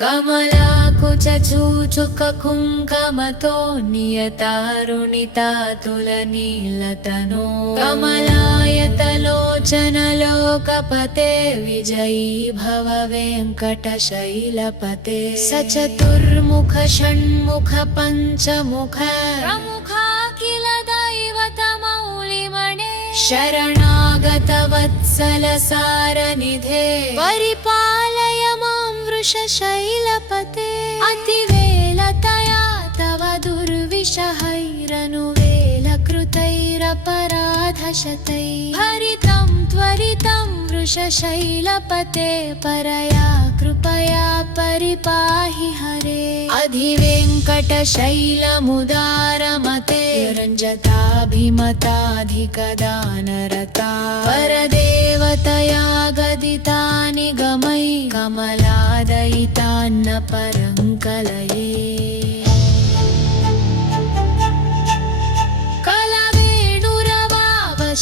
कमलाकुचूचुककुङ्कमतो नियतारुणितातुलनीलतनो कमलायतलोचनलोकपते विजयी भव वेङ्कटशैलपते सचतुर्मुख षण्मुख पञ्चमुख प्रमुखाखिल दैवतमौलिमणे शरणागत वत्सल सारनिधे परिपालय मां वृषशैलपते अतिवेलतया तव दुर्विषहैरनुवेलकृतैरपराधशतैः हरितं त्वरितं वृषशैलपते परया कृपया परिपाहि हरे अधिवेङ्कटशैलमुदारमते रञ्जताभिमताधिकदानरता परदेवतया गदितानि गमै कमलादयितान्न परङ्कलये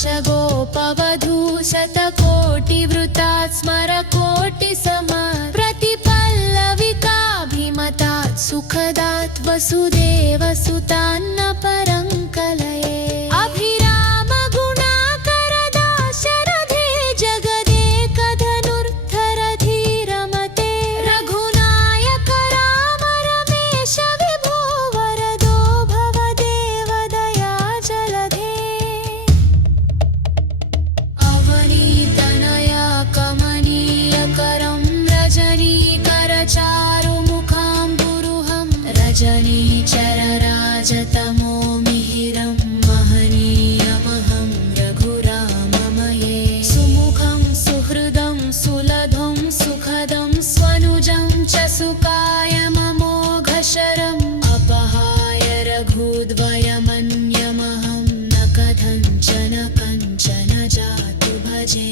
कलवेणुरवावशगोपवधू शतकोटिवृतात् स्मरकोटिसमात् प्रतिपल्लविकाभिमतात् सुखदात् वसुदेवसुतान्न परङ्कलये अभिरामगुणाकरदाशरथे जगदेकधनुर्धरधीरमते रघुनायक राम रमेश विभो वरदो भव देवदयाजलधे अवनीतनया कमनीयकरं रजनीकरचारुमुखाम्बुरुहं रजनीचरराजतमो मिहिरं महनीयमहं रघुराममये सुमुखं सुहृदं सुलभं सुखदं स्वनुजं च सुकायममोघशरम् अपहाय रघुद्वयमन्यमहं न कथञ्चन कञ्चन जातु भजे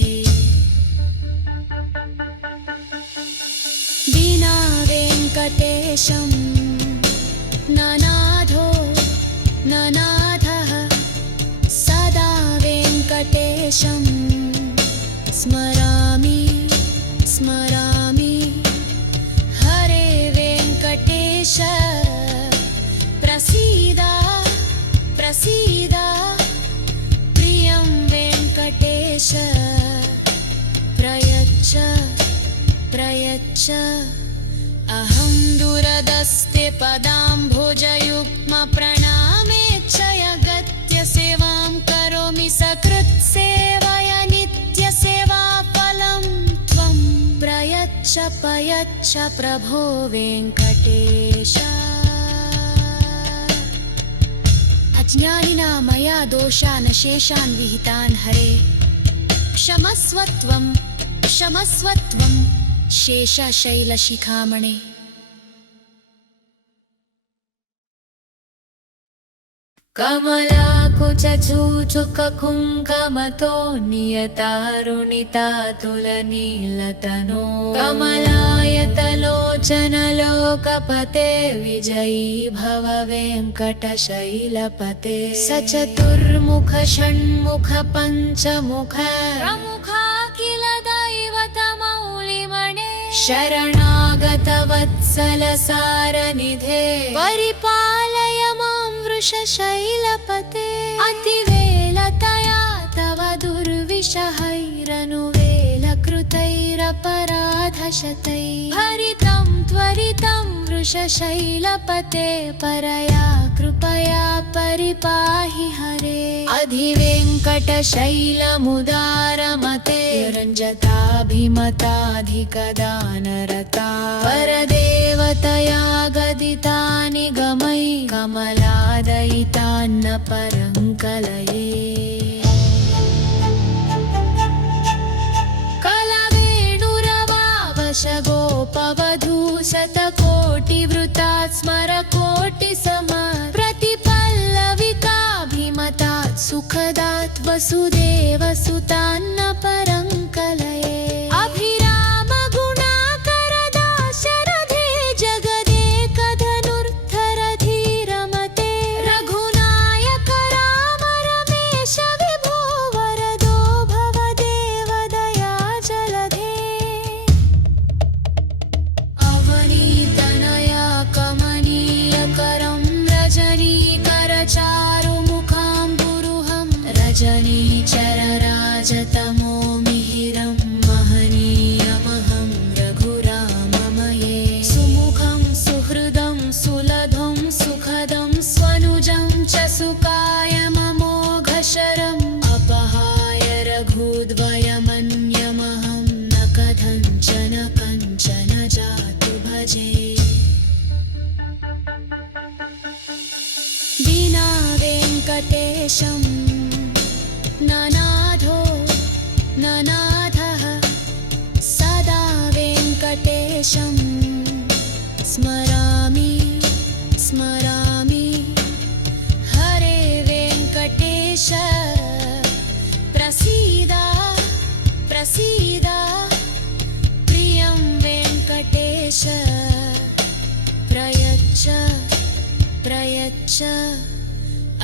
विना वेङ्कटेशं ननाथो ननाथः सदा वेङ्कटेशं स्मरामि स्मरामि हरे वेङ्कटेश प्रसीद प्रसीद प्रियं वेङ्कटेश प्रयच्छ प्रयच्छ अहं दुरदस्ते पदाम्भोजयुग्मप्रणामेच्छय गत्य सेवां करोमि सकृत्सेवया नित्यसेवाफलं त्वं प्रयच्छ प्रयच्छ प्रभो वेङ्कटेश अज्ञानिना मया दोषान् शेषान् विहितान् हरे क्षमस्व त्वं शेषशैलशिखामणे कमलाकुचूचुककुङ्कमतो नियतारुणितातुलनीलतनो कमलायतलोचनलोकपते विजयी भव वेङ्कटशैलपते सचतुर्मुख षण्मुख पञ्चमुख प्रमुखाखिल दैवतमौलिमणे शरणागत वत्सल सारनिधे परिपालय मां वृषशैलपते अतिवेलतया तव दुर्विषहैरनुवेलकृतैरपराधशतैः हरितं त्वरितं वृषशैलपते परया कृपया परिपाहि हरे अधिवेङ्कटशैलमुदारमते रञ्जताभिमताधिकदानरता परदेवतया गदितानि गमै कमलादयितान्न परङ्कलये कलवेणुरवावशगोपवधू शतकोटिवृतात् स्मरकोटिसमात् प्रतिपल्लविकाभिमतात् सुखदात् वसुदेवसुतान्न परङ्कलये अभिरामगुणाकरदाशरथे जगदेकधनुर्धरधीरमते रघुनायक राम रमेश विभो वरदो भव देवदयाजलधे अवनी वेङ्कटेशं ननाथो ननाथः सदा वेङ्कटेशं स्मरामि स्मरामि हरे वेङ्कटेश प्रसीद प्रसीद प्रियं वेङ्कटेश प्रयच्छ प्रयच्छ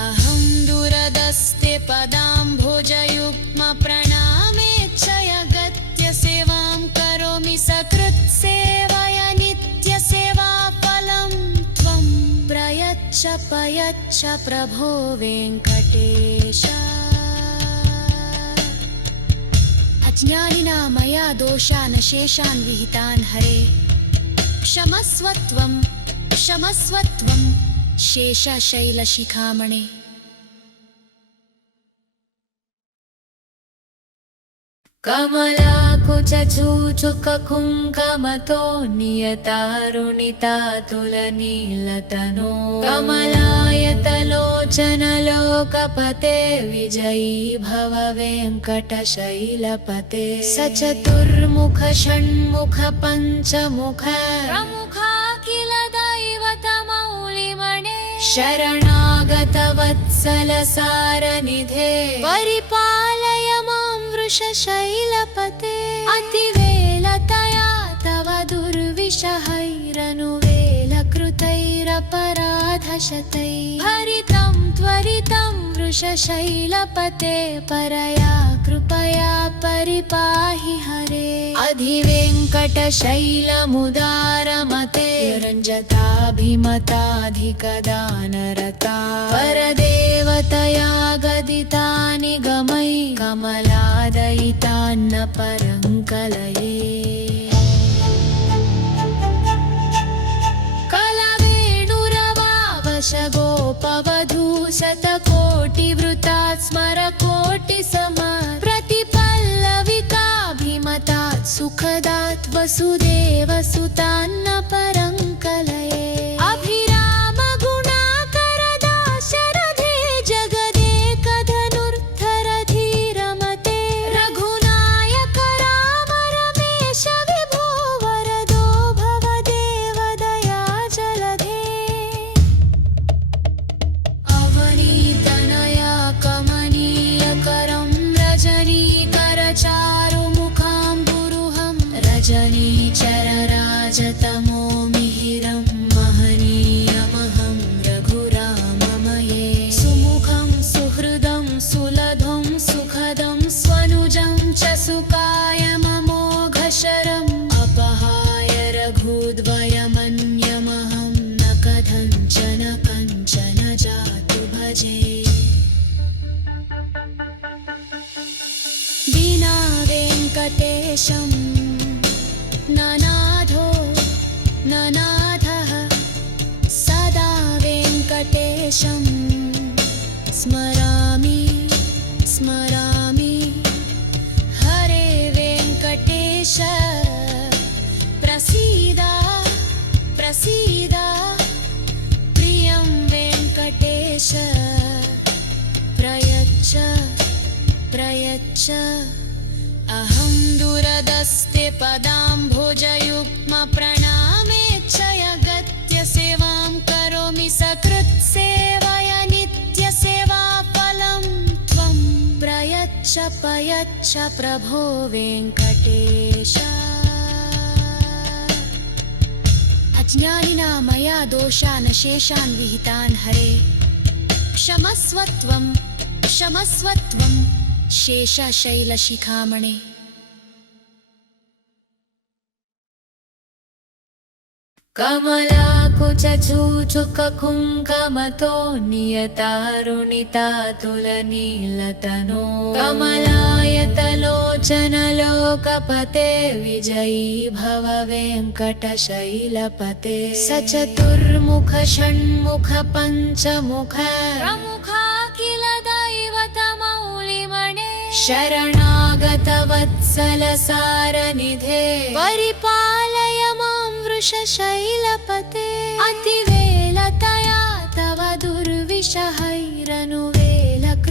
अहं दुरदस्ते पदाम्भोजयुग्मप्रणामेच्छयगत्य सेवां करोमि सकृत्सेवया नित्यसेवाफलं त्वं प्रयच्छ प्रयच्छ प्रभो वेङ्कटेश अज्ञानिना मया दोषान् शेषान् विहितान् हरे क्षमस्व त्वं शेषशैलशिखामणे कमलाकुचूचुककुङ्कमतो नियतारुणितातुलनीलतनो कमलायतलोचनलोकपते विजयी भव वेङ्कटशैलपते सचतुर्मुख षण्मुख पञ्चमुख प्रमुखा किल दैवतमौलिमणे शरणागतवत्सलसारनिधे परिपालय मां वृषशैलपते अतिवेलतया तव दुर्विषहैरनुवेलकृतैरपराधशतैः हरितं त्वरितं वृषशैलपते परया कृपया परिपाहि हरे अधिवेङ्कटशैलमुदारमते रञ्जताभिमताधिकदानरता परदेवतया गदितानि गमै कमलादयितान्न परङ्कलये कलवेणुरवावशगोपवधू शतकोटिवृतात् स्मरकोटिसमा प्रतिपल्लविकाभिमतात् सुखदात् वसुदेवसुतान्न परङ्कलये अभिरामगुणाकरदाशरथे जगदेकधनुर्धरधीरमते रघुनायक राम रमेश विभो वरदो भवदेवदया जलधे अवनीतनया कमनीयकरं रजनीकरचारुमुखाम्बुरुहं रजनीचरराजतमो मिहिरं महनीयमहं रघुराममये सुमुखं सुहृदं सुलभं सुखदं स्वनुजं च सुकायममोघशरम् अपहाय रघुद्वयमन्यमहं न कथञ्चन कञ्चन जातु भजे विना वेङ्कटेशं ननाथो ननाथः सदा वेङ्कटेशं स्मरामि स्मरामि हरे वेङ्कटेश प्रसीद प्रसीद प्रियं वेङ्कटेश प्रयच्छ प्रयच्छ अहं दुरदस्ते पदाम्भोजयुग्मप्रणामेच्छयगत्य सेवां करोमि सकृत्सेवया नित्यसेवाफलं त्वं प्रयच्छ प्रयच्छ प्रभो वेङ्कटेश अज्ञानिना मया दोषान् शेषान् विहितान् हरे क्षमस्व त्वं शेषशैलशिखामणे कमलाकुचूचुककुङ्कमतो नियतारुणितातुलनीलतनो कमलायतलोचनलोकपते विजयी भव वेङ्कटशैलपते सचतुर्मुख षण्मुख पञ्चमुख प्रमुखा किल दैवतमौलिमणे शरणागतवत्सलसारनिधे परिपालय मां वृषशैलपते अतिवेलतया तव दुर्विषहैरनुवेलकृतैरपराधशतैः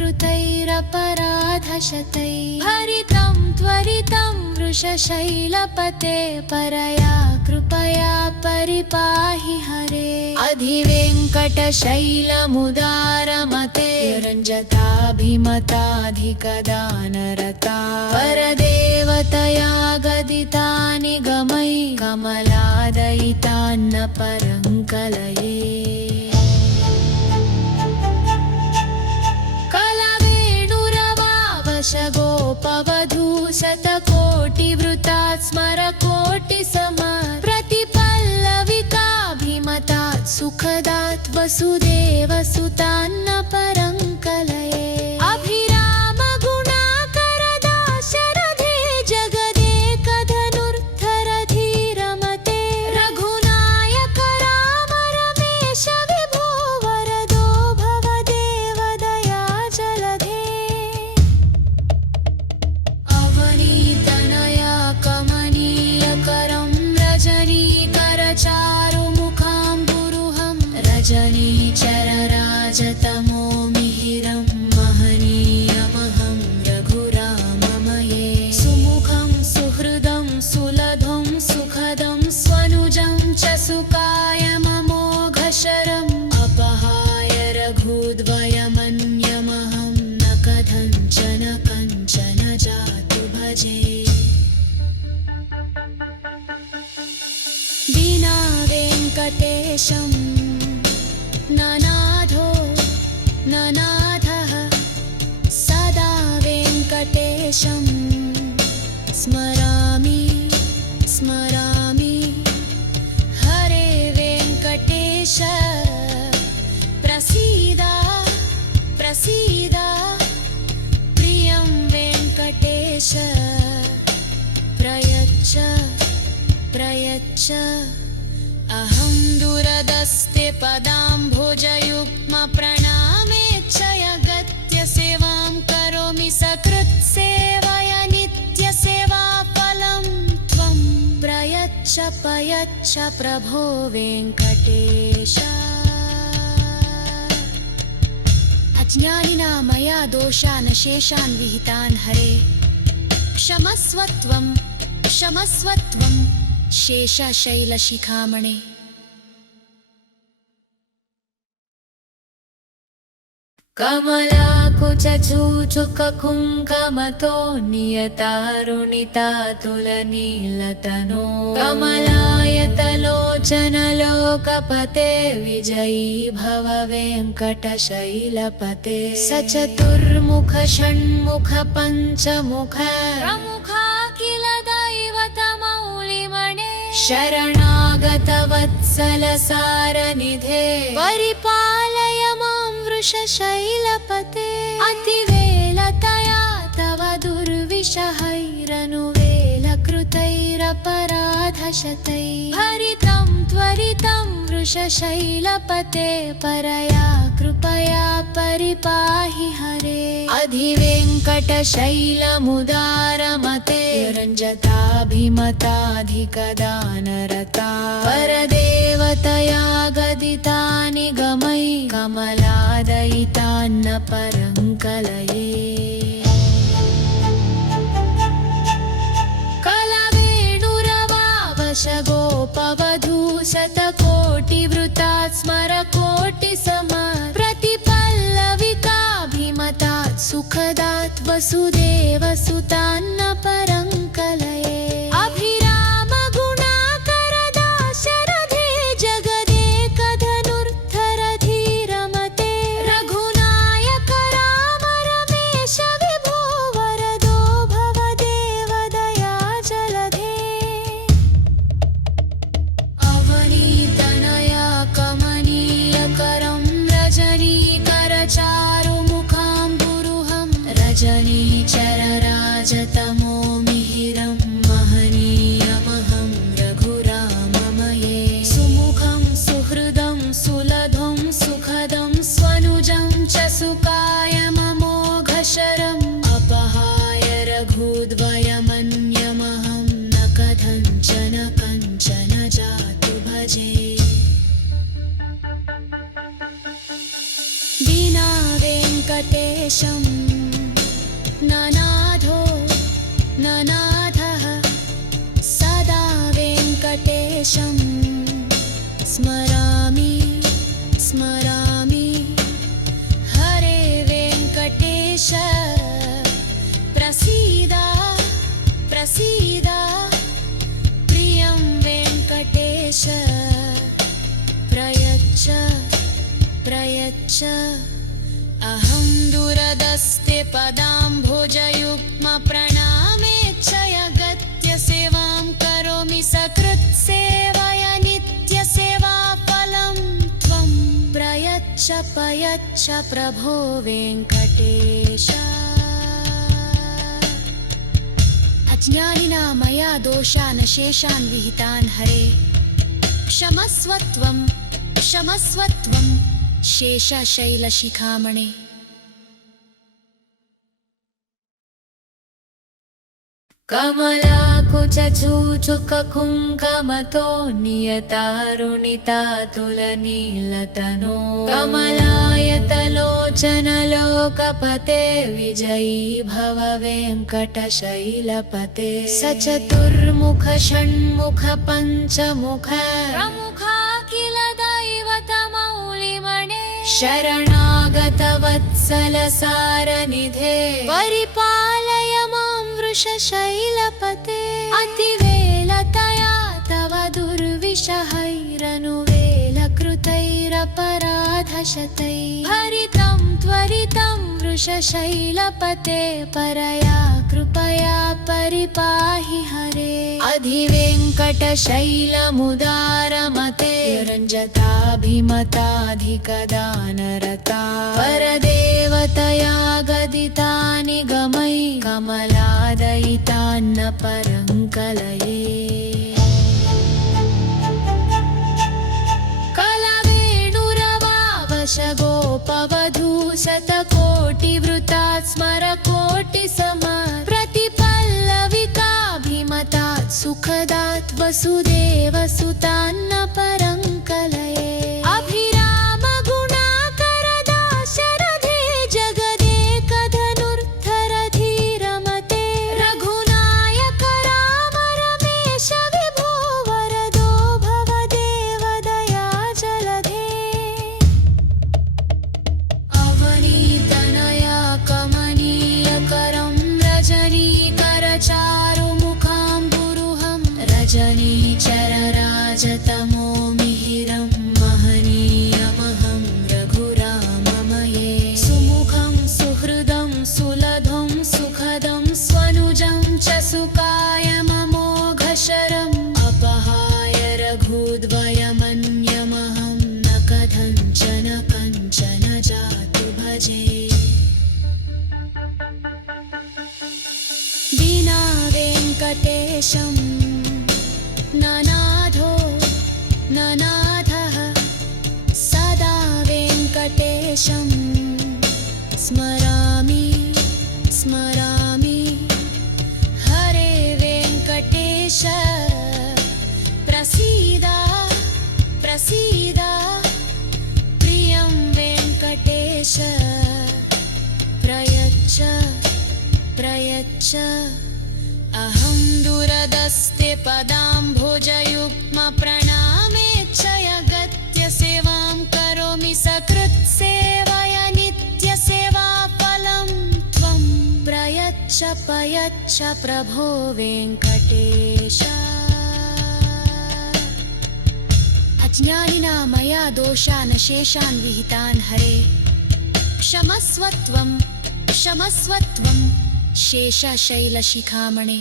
शैलपराधशतैः हरितं त्वरितं वृषशैलपते परया कृपया परिपाहि हरे अधिवेङ्कटशैलमुदारमते रञ्जताभिमताधिकदानरता परदेवतया गदितानि गमै कमलादयितान्न परङ्कलये गोपवधू शतकोटिवृतात् स्मरकोटिसमात् प्रतिपल्लविकाभिमतात् सुखदात् वसुदेवसुतान्न परङ्कलये अभिराम गुणाकरदाशरथे जगदेकधनुर्धरधीरमते रघुनायक राम रमेश विभो वरदो भवदेव दया जलधे कमनीयकरं रजनीकरचारुमुखाम्बुरुहं रजनीचरराजतमो मिहिरं महनीयमहं रघुराममये सुमुखं सुहृदं सुलभं सुखदं स्वनुजं च सुकायममोघशरम् अपहाय रघुद्वयमन्यमहं न कथञ्चन कञ्चन जातु भजे विना वेङ्कटेशं ननाथो ननाथः सदा वेङ्कटेशं स्मरामि स्मरामि हरे वेङ्कटेश प्रसीद प्रसीद प्रियं वेङ्कटेश प्रयच्छ प्रयच्छ अहं दुरदस्ते पदाम्भोजयुग्मप्रणामेच्छयगत्य सेवां करोमि सकृत्सेवया नित्यसेवाफलं त्वं प्रयच्छ प्रयच्छ प्रभो वेङ्कटेश अज्ञानिना मया दोषान् शेषान् विहितान् हरे क्षमस्व त्वं शेषशैलशिखामणे कमलाकुचूचुककुङ्कमतो नियतारुणितातुलनीलतनो कमलायतलोचनलोकपते विजयी भव वेङ्कटशैलपते सचतुर्मुख षण्मुख पञ्चमुख प्रमुखाखिल दैवतमौलिमणे शरणागतवत्सलसारनिधे परिपालय मां वृषशैलपते अतिवेलतया तव दुर्विषहैरनुवेलकृतैरपराधशतैः हरितं त्वरितं वृषशैलपते परया कृपया परिपाहि हरे अधिवेङ्कटशैलमुदारमते रञ्जताभिमताधिकदानरता परदेवतया गदितानि गमै कमलादयितान्न परङ्कलये गोपवधू शतकोटिवृतात् स्मरकोटिसमात् प्रतिपल्लविकाभिमतात् सुखदात् वसुदेवसुतान्न परङ्कलये अभिराम गुणाकरदाशरथे जगदेकधनुर्धरधीरमते रघुनायक राम रमेश विभो वरदो भवदेव दया जलधे कमनीयकरं रजनीकरचारुमुखाम्बुरुहं रजनीचरराजतमो मिहिरं महनीयमहं रघुराममये सुमुखं सुहृदं सुलभं सुखदं स्वनुजं च सुकायममोघशरम् अपहाय रघुद्वयमन्यमहं न कथञ्चन कञ्चन जातु भजे विना वेङ्कटेशं स्मरामि स्मरामि हरे वेङ्कटेश प्रसीद प्रसीद प्रियं वेङ्कटेश प्रयच्छ प्रयच्छ अहं दूरदस्ते पदाम्भोजयुग्मप्रणामेच्छयगत्य सेवां करोमि सकृत्सेवया नित्यसेवाफलं त्वं प्रयच्छ प्रयच्छ प्रभो वेङ्कटेश अज्ञानिना मया दोषान् शेषान् विहितान् हरे क्षमस्व त्वं शेषशैलशिखामणे कमलाकुचूचुककुङ्कमतो नियतारुणितातुलनीलतनो कमलायतलोचनलोकपते विजयी भव वेङ्कटशैलपते सचतुर्मुख षण्मुख पञ्चमुख प्रमुखाखिल दैवतमौलिमणे शरणागतवत्सलसारनिधे परिपालय मां वृषशैलपते अतिवेलतया तव दुर्विषहैरनुवेलकृतैरपराधशतैः हरितं त्वरितं वृषशैलपते परया कृपया परिपाहि हरे अधिवेङ्कटशैलमुदारमते रञ्जताभिमताधिकदानरता परदेवतया गदितानि गमै कमलादयितान्न परङ्कलये कलवेणुरवावशगोपवधू शतकोटिवृतात् स्मरकोटिसमात् प्रतिपल्लविकाभिमतात् सुखदात् वसुदेवसुतान्न परङ्कलये अभिरामगुणाकरदाशरथे जगदेकधनुर्धरधीरमते रघुनायक राम रमेश विभो वरदो भवदेवदया जलधे अवनीतनया कमनीयकरं रजनीकरचारुमुखाम्बुरुहं रजनीचरराजतमो मिहिरं महनीयमहं रघुराममये सुमुखं सुहृदं सुलभं सुखदं स्वनुजं च सुकायममोघशरम् अपहाय रघुद्वयमन्यमहं न कथञ्चन कञ्चन जातु भजे विना वेङ्कटेशं ननाथो ननाथः सदा वेङ्कटेशं स्मरामि स्मरामि हरे वेङ्कटेश प्रसीद प्रसीद प्रियं वेङ्कटेश प्रयच्छ प्रयच्छ अहं दूरदस्ते पदाम्भोजयुग्मप्रणामेच्छयगत्य सेवां करोमि सकृत्सेवया नित्यसेवाफलं त्वं प्रयच्छ प्रयच्छ प्रभो वेङ्कटेश अज्ञानिना मया दोषान् शेषान् विहितान् हरे क्षमस्व त्वं शेषशैलशिखामणे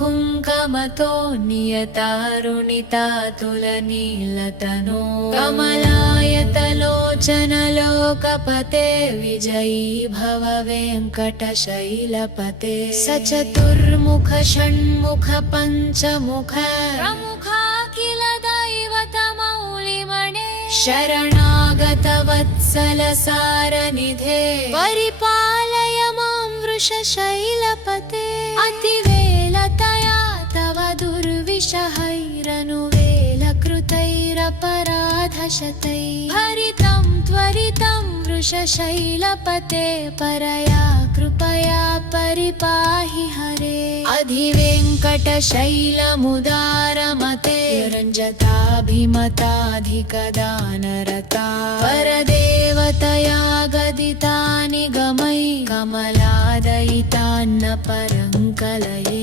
कमलाकुचूचुककुङ्कमतो नियतारुणितातुलनीलतनो कमलायतलोचनलोकपते विजयी भव वेङ्कटशैलपते सचतुर्मुख षण्मुख पञ्चमुख प्रमुखाखिल दैवतमौलिमणे शरणागतवत्सलसारनिधे परिपालय मां वृषशैलपते अतिवेलतया तव दुर्विषहैरनुवेलकृतैरपराधशतैः हरितं त्वरितं वृषशैलपते परया कृपया परिपाहि हरे अधिवेङ्कटशैलमुदारमते रञ्जताभिमताधिकदानरता परदेवतया गदितानि गमै कमलादयितान्न परङ्कलये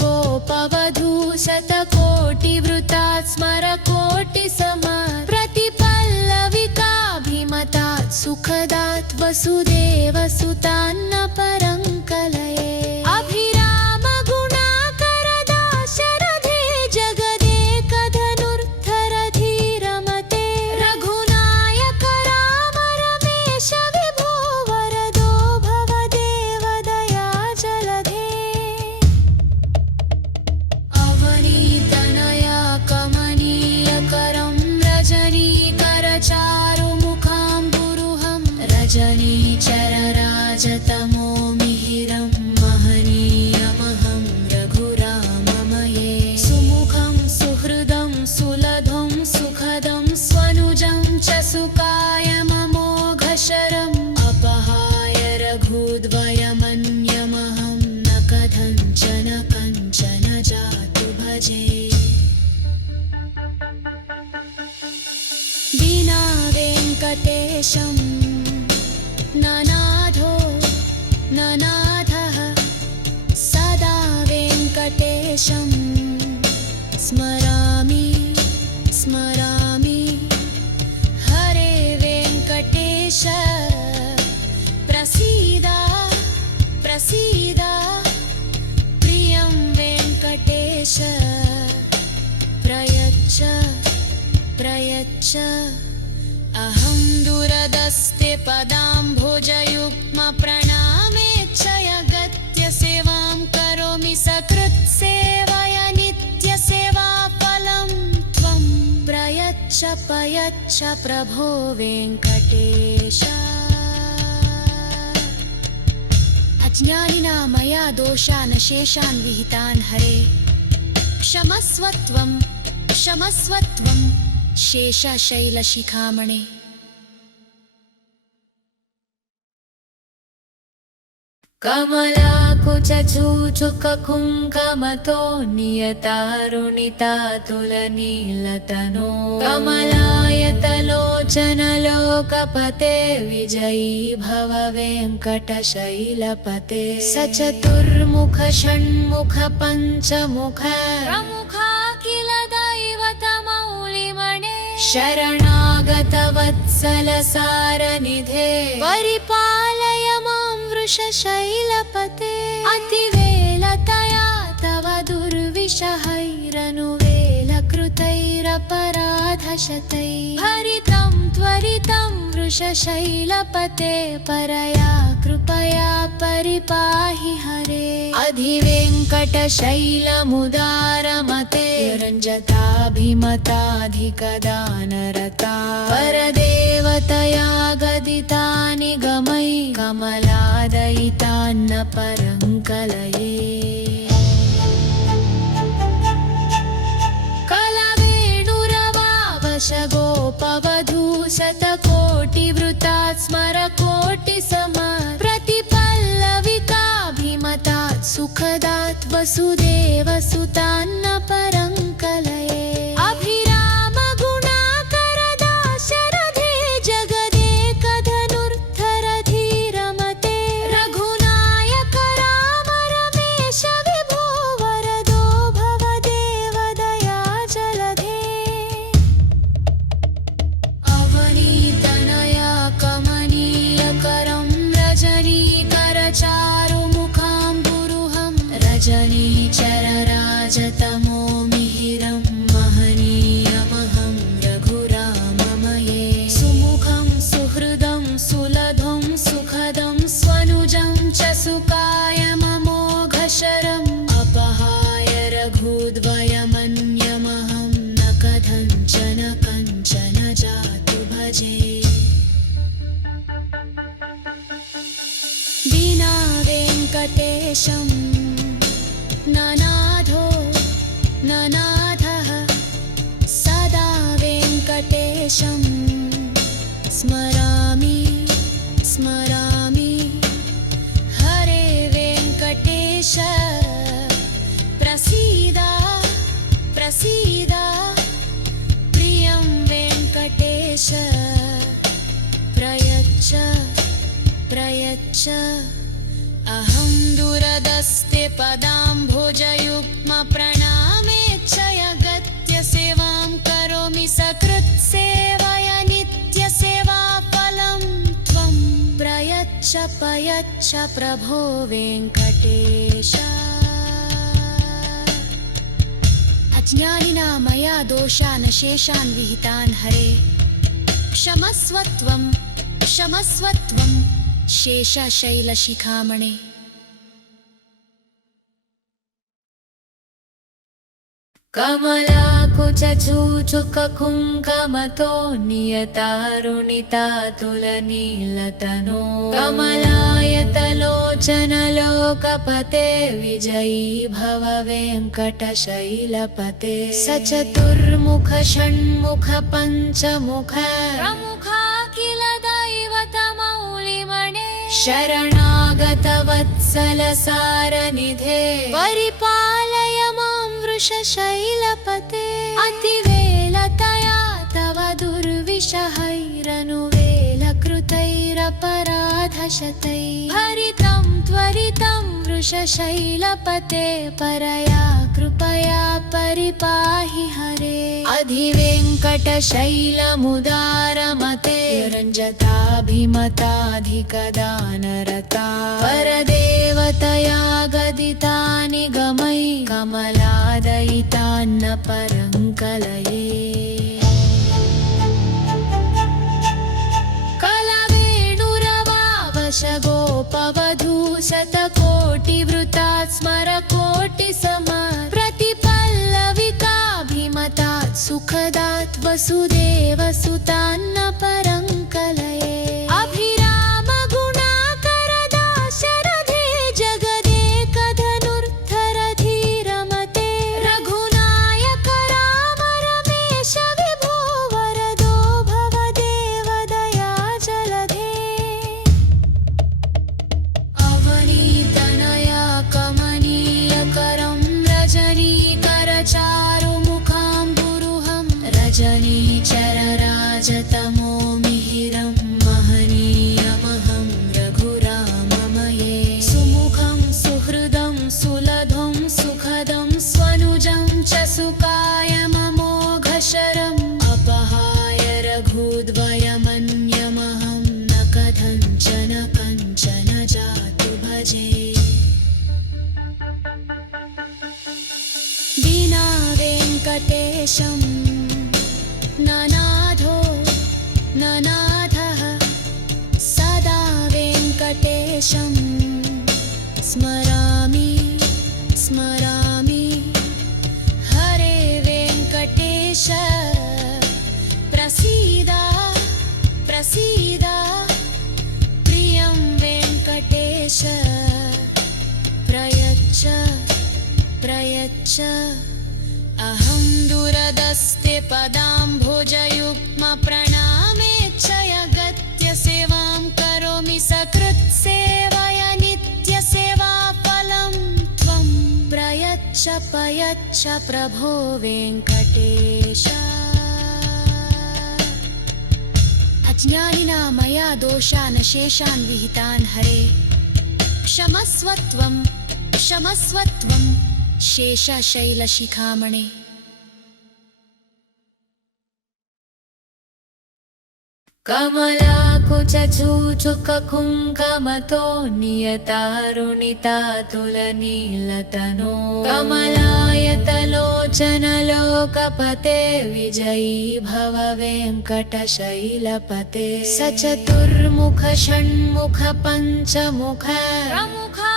गोपवधू शतकोटिवृतात् स्मरकोटिसमात् प्रतिपल्लविकाभिमतात् सुखदात् वसुदेवसुतान्न परङ्कलये अभिरामगुणाकरदाशरथे जगदेकधनुर्धरधीरमते रघुनायक राम रमेश विभो वरदो भवदेवदया जलधे अवनीतनया कमनीयकरं रजनीकरचारुमुखाम्बुरुहं रजनीचरराजतमो मिहिरं महनीयमहं रघुराममये सुमुखं सुहृदं सुलभं सुखदं स्वनुजं च सुकायममोघशरम् अपहाय रघुद्वयमन्यमहं न कथञ्चन कञ्चन जातु भजे विना वेङ्कटेशं ननाथो ननाथः सदा वेङ्कटेशं स्मरामि स्मरामि हरे वेङ्कटेश प्रसीद प्रसीद प्रियं वेङ्कटेश प्रयच्छ प्रयच्छ अहं दुरदस्ते पदाम्भोजयुग्मप्रणामेच्छयगत्य सेवां करोमि सकृत्सेवया नित्यसेवाफलं त्वं प्रयच्छ प्रयच्छ प्रभो वेङ्कटेश अज्ञानिना मया दोषान् शेषान् विहितान् हरे क्षमस्वत्वं क्षमस्वत्वं शेषशैलशिखामणे कमलाकुचूचुककुङ्कमतो नियतारुणितातुलनीलतनो कमलायतलोचनलोकपते विजयी भव वेङ्कटशैलपते सचतुर्मुख षण्मुख पञ्चमुख प्रमुखाखिल दैवतमौलिमणे शरणागतवत्सलसारनिधे परिपालय मां वृषशैलपते अतिवेलतया तव दुर्विषहैरनुवेलकृतैरपराधशतैः हरितं त्वरितं वृषशैलपते परया कृपया परिपाहि हरे अधिवेङ्कटशैलमुदारमते रञ्जताभिमताधिकदानरता परदेवतया गदितानि गमै कमलादयितान्न परङ्कलये गोपवधू शतकोटिवृतात् स्मरकोटिसमात् प्रतिपल्लविकाभिमतात् सुखदात् वसुदेवसुतान्न परङ्कलये अभिरामगुणाकरदाशरथे जगदेकधनुर्धरधीरमते रघुनायक राम रमेश विभो वरदो भवदेवदया जलधे अवनीतनया कमनीयकरं रजनीकरचारुमुखाम्बुरुहं रजनीचरराजतमो मिहिरं महनीयमहं रघुराममये सुमुखं सुहृदं सुलभं सुखदं स्वनुजं च सुकायममोघशरम् अपहाय रघुद्वयमन्यमहं न कथञ्चन कञ्चन जातु भजे विना वेङ्कटेशं ननाथो ननाथः स्मरामि स्मरामि हरे वेङ्कटेश प्रसीद प्रसीद प्रियं वेङ्कटेश प्रयच्छ प्रयच्छ अहं दूरदस्ते पदाम्भोजयुग्मप्रणामेच्छयगत्य सेवां करोमि सकृत्सेवया नित्यसेवाफलं त्वं प्रयच्छ प्रयच्छ प्रभो वेङ्कटेश अज्ञानिना मया दोषान् शेषान् विहितान् हरे क्षमस्व त्वं शेषशैलशिखामणे कमलाकुचूचुककुङ्कमतो नियतारुणितातुलनीलतनो कमलायतलोचनलोकपते विजयी भव वेङ्कटशैलपते सचतुर्मुख षण्मुख पञ्चमुख प्रमुखा किल दैवतमौलिमणे शरणागतवत्सलसारनिधे परिपालय मां वृषशैलपते अतिवेलतया तव दुर्विषहैरनुवेलकृतैरपराधशतैः हरितं त्वरितं वृषशैलपते परया कृपया परिपाहि हरे अधिवेङ्कटशैलमुदारमते रञ्जताभिमताधिकदानरता परदेवतया गदितानि गमै कमलादयितान्न परङ्कलये कलवेणुरवावशगोपवधूशतकोटिवृतात् स्मरकोटिसमात् प्रतिपल्लविकाभिमतात् सुखदात् वसुदेवसुतान्न परङ्कलये अभिरामगुणाकरदाशरथे जगदेकधनुर्धरधीरमते रघुनायक राम रमेश विभो वरदो भवदेवदया जलधे अवनीतनया कमनीयकरं रजनीकरचारुमुखाम्बुरुहं रजनीचरराजतमो मिहिरं महनीयमहं रघुराममये सुमुखं सुहृदं सुलभं सुखदं स्वनुजं च सुकायममोघशरम् अपहाय रघुद्वयमन्यमहं न कथञ्चन कञ्चन जातु भजे विना वेङ्कटेशं ननाथो ननाथः सदा वेङ्कटेशं स्मरामि स्मरामि हरे वेङ्कटेश प्रसीद प्रसीद प्रियं वेङ्कटेश प्रयच्छ प्रयच्छ अहं दूरदस्ते पदाम्भोजयुग्मप्रणामेच्छयगत्य सेवां करोमि सकृत्सेवया नित्यसेवाफलं त्वं प्रयच्छ प्रयच्छ प्रभो वेङ्कटेश अज्ञानिना मया दोषान् शेषान् विहितान् हरे क्षमस्व त्वं शेषशैलशिखामणे कमलाकुचूचुककुङ्कमतो नियतारुणितातुलनीलतनो कमलायतलोचनलोकपते विजयी भव वेङ्कटशैलपते सचतुर्मुख षण्मुख पञ्चमुख प्रमुखा